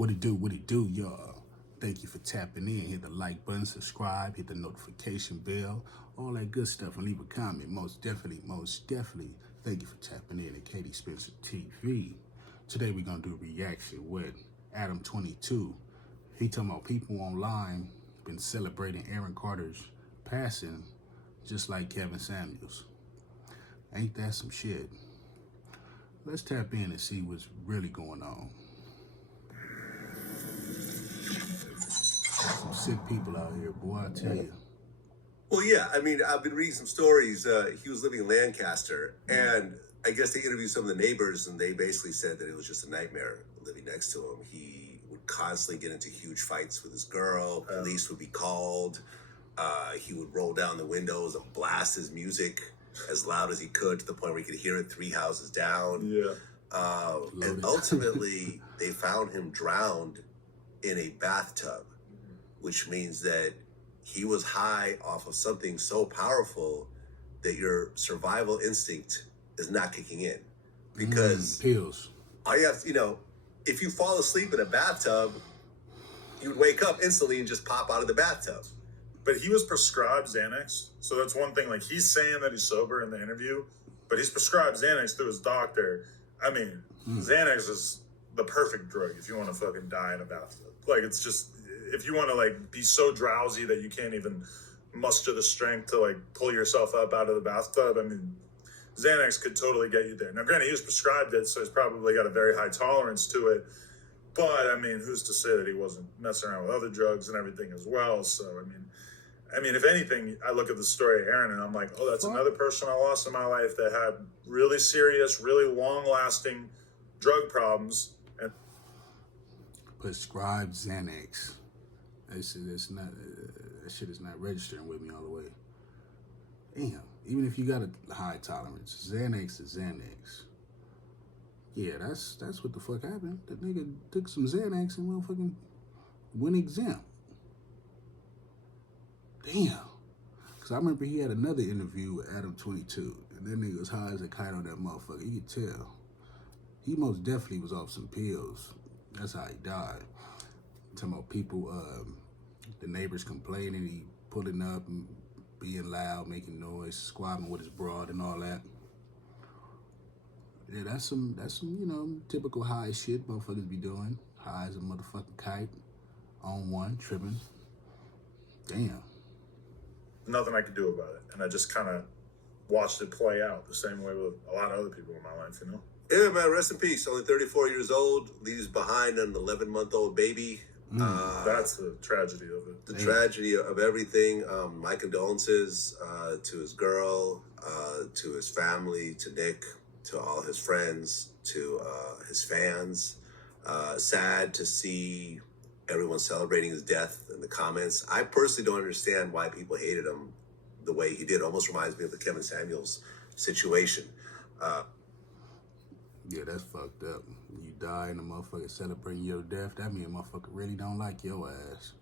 What it do, y'all? Thank you for tapping in. Hit the like button, subscribe, hit the notification bell, all that good stuff, and leave a comment. Most definitely, thank you for tapping in at Katie Spencer TV. Today we're gonna do a reaction with Adam22. He talking about people online been celebrating Aaron Carter's passing just like Kevin Samuels. Ain't that some shit? Let's tap in and see what's really going on. Some sick people out here, boy, I tell you. Well, yeah, I mean, I've been reading some stories. He was living in Lancaster, and I guess they interviewed some of the neighbors, and they basically said that it was just a nightmare living next to him. He would constantly get into huge fights with his girl. Police would be called. He would roll down the windows and blast his music as loud as he could to the point where he could hear it 3 houses down. Yeah. And ultimately, they found him drowned in a bathtub, which means that he was high off of something so powerful that your survival instinct is not kicking in. Because pills. all you have to, if you fall asleep in a bathtub, you'd wake up instantly and just pop out of the bathtub. But he was prescribed Xanax. So that's one thing. Like, he's saying that he's sober in the interview, but he's prescribed Xanax through his doctor. I mean, Xanax is the perfect drug if you want to fucking die in a bathtub. Like, it's just, if you want to, like, be so drowsy that you can't even muster the strength to, like, pull yourself up out of the bathtub, I mean, Xanax could totally get you there. Now, granted, he was prescribed it, so he's probably got a very high tolerance to it. But, I mean, who's to say that he wasn't messing around with other drugs and everything as well? So, I mean, if anything, I look at the story of Aaron and I'm like, oh, that's another person I lost in my life that had really serious, really long-lasting drug problems. And Prescribed Xanax. That shit is not registering with me all the way. Damn. Even if you got a high tolerance, Xanax is Xanax. Yeah, that's what the fuck happened. That nigga took some Xanax and motherfucking went exempt. Damn. Because I remember he had another interview with Adam22, and that nigga was high as a kite on that motherfucker. You could tell. He most definitely was off some pills. That's how he died. I'm talking about people, the neighbors complaining, he pulling up and being loud, making noise, squabbling with his broad and all that. Yeah, that's some, typical high shit motherfuckers be doing. High as a motherfucking kite, on one, tripping. Damn. nothing I could do about it. And I just kind of watched it play out the same way with a lot of other people in my life, you know? Yeah, man, rest in peace. Only 34 years old, leaves behind an 11-month-old baby. That's the tragedy of it. The tragedy of everything. My condolences to his girl, to his family, to Nick, to all his friends, to his fans. Sad to see everyone celebrating his death in the comments. I personally don't understand why people hated him the way he did. Almost reminds me of the Kevin Samuels situation. Yeah, that's fucked up. You die and the motherfucker celebrating your death, that means a motherfucker really don't like your ass.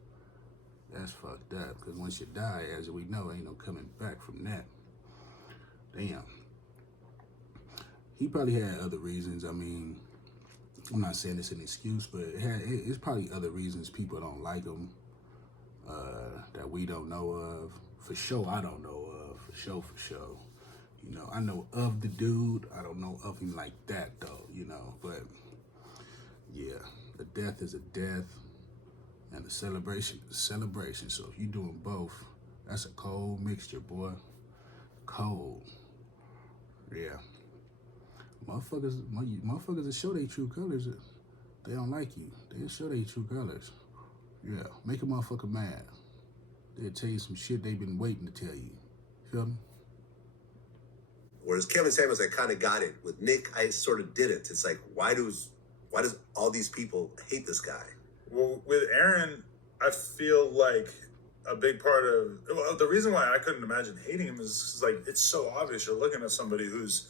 That's fucked up, because once you die, as we know, ain't no coming back from that. Damn. He probably had other reasons. I mean, I'm not saying it's an excuse, but it's probably other reasons people don't like him that we don't know of. For sure, I don't know of. For sure. You know, I know of the dude. I don't know of him like that, though, you know. But, yeah, a death is a death, and a celebration is a celebration. So if you're doing both, that's a cold mixture, boy. Cold. Yeah. Motherfuckers that show their true colors, they don't like you. They'll show their true colors. Yeah, make a motherfucker mad. They'll tell you some shit they've been waiting to tell you. Feel me? Whereas Kevin Samuels, I kind of got it. With Nick, I sort of didn't. It's like, why does all these people hate this guy? Well, with Aaron, I feel like a big part of the reason why I couldn't imagine hating him is like, it's so obvious. You're looking at somebody who's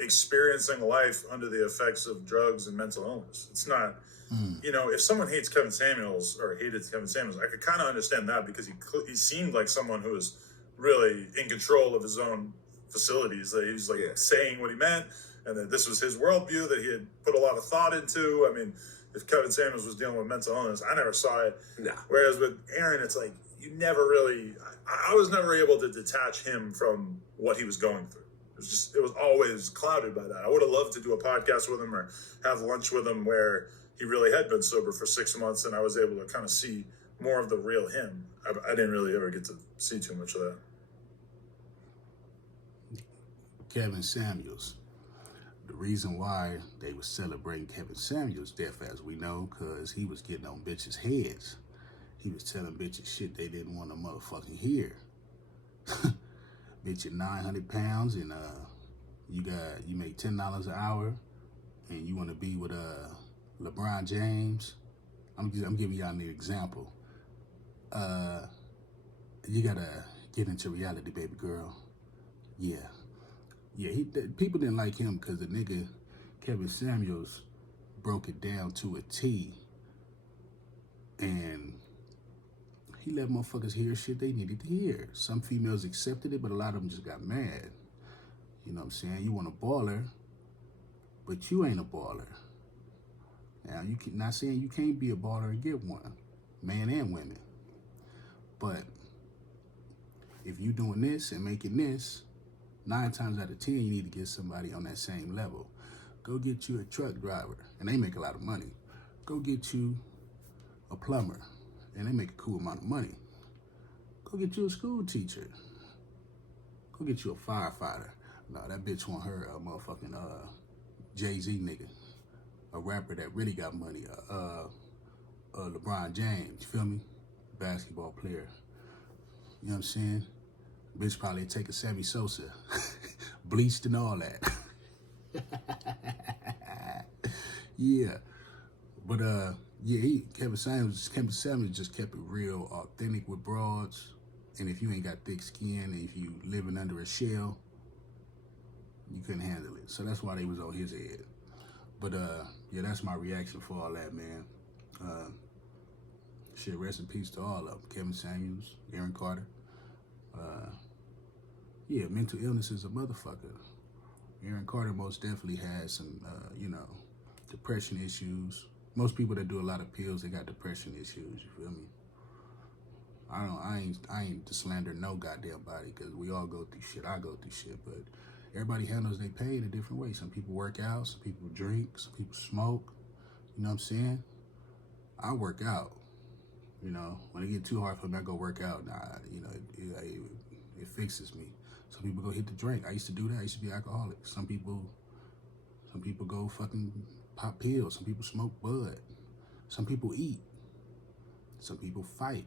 experiencing life under the effects of drugs and mental illness. It's not, you know, if someone hates Kevin Samuels or hated Kevin Samuels, I could kind of understand that because he seemed like someone who was really in control of his own facilities, that he was like saying what he meant, and that this was his worldview that he had put a lot of thought into. I mean, if Kevin Samuels was dealing with mental illness. I never saw it. No. Whereas with Aaron, it's like you never really. I was never able to detach him from what he was going through. It was always clouded by that. I would have loved to do a podcast with him or have lunch with him where he really had been sober for 6 months and I was able to kind of see more of the real him. I didn't really ever get to see too much of that. Kevin Samuels. The reason why they were celebrating Kevin Samuels' death, as we know, because he was getting on bitches' heads. He was telling bitches shit they didn't want to motherfucking hear. Bitch, you're 900 pounds and you make $10 an hour and you want to be with LeBron James. I'm giving y'all an example. You gotta get into reality, baby girl. Yeah, people didn't like him because the nigga Kevin Samuels broke it down to a T, and he let motherfuckers hear shit they needed to hear. Some females accepted it, but a lot of them just got mad. You know what I'm saying? You want a baller, but you ain't a baller. Now, not saying you can't be a baller and get one, man and women. But if you doing this and making this, 9 times out of 10, you need to get somebody on that same level. Go get you a truck driver, and they make a lot of money. Go get you a plumber, and they make a cool amount of money. Go get you a school teacher. Go get you a firefighter. No, that bitch want her a motherfucking Jay-Z nigga. A rapper that really got money. LeBron James, you feel me? Basketball player. You know what I'm saying? Bitch probably take a Sammy Sosa. Bleached and all that. Yeah. But Kevin Samuels just kept it real authentic with broads. And if you ain't got thick skin and if you living under a shell, you couldn't handle it. So that's why they was on his head. But yeah, that's my reaction for all that, man. Shit, rest in peace to all of them. Kevin Samuels, Aaron Carter. Yeah, mental illness is a motherfucker. Aaron Carter most definitely has some, depression issues. Most people that do a lot of pills, they got depression issues, you feel me? I ain't to slander no goddamn body, because we all go through shit. I go through shit, but everybody handles their pain a different way. Some people work out, some people drink, some people smoke. You know what I'm saying? I work out. You know, when it get too hard for me, I go work out. It fixes me. Some people go hit the drink. I used to do that. I used to be alcoholic. Some people go fucking pop pills. Some people smoke bud. Some people eat. Some people fight.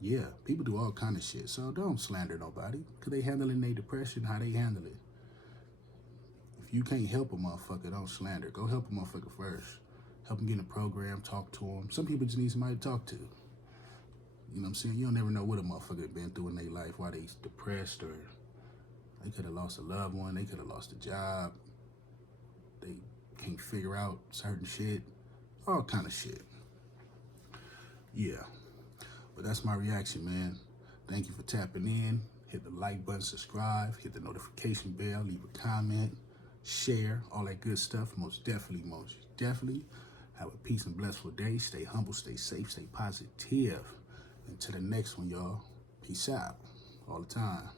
Yeah, people do all kind of shit. So don't slander nobody, because they handling their depression how they handle it. If you can't help a motherfucker, don't slander. Go help a motherfucker first. Help them get in a program, talk to them. Some people just need somebody to talk to. You know what I'm saying? You don't never know what a motherfucker been through in their life, why they depressed, or they could have lost a loved one, they could have lost a job, they can't figure out certain shit, all kind of shit. Yeah, but that's my reaction, man. Thank you for tapping in. Hit the like button, subscribe, hit the notification bell, leave a comment, share, all that good stuff. Most definitely. Have a peace and blissful day. Stay humble, stay safe, stay positive. Until the next one, y'all. Peace out all the time.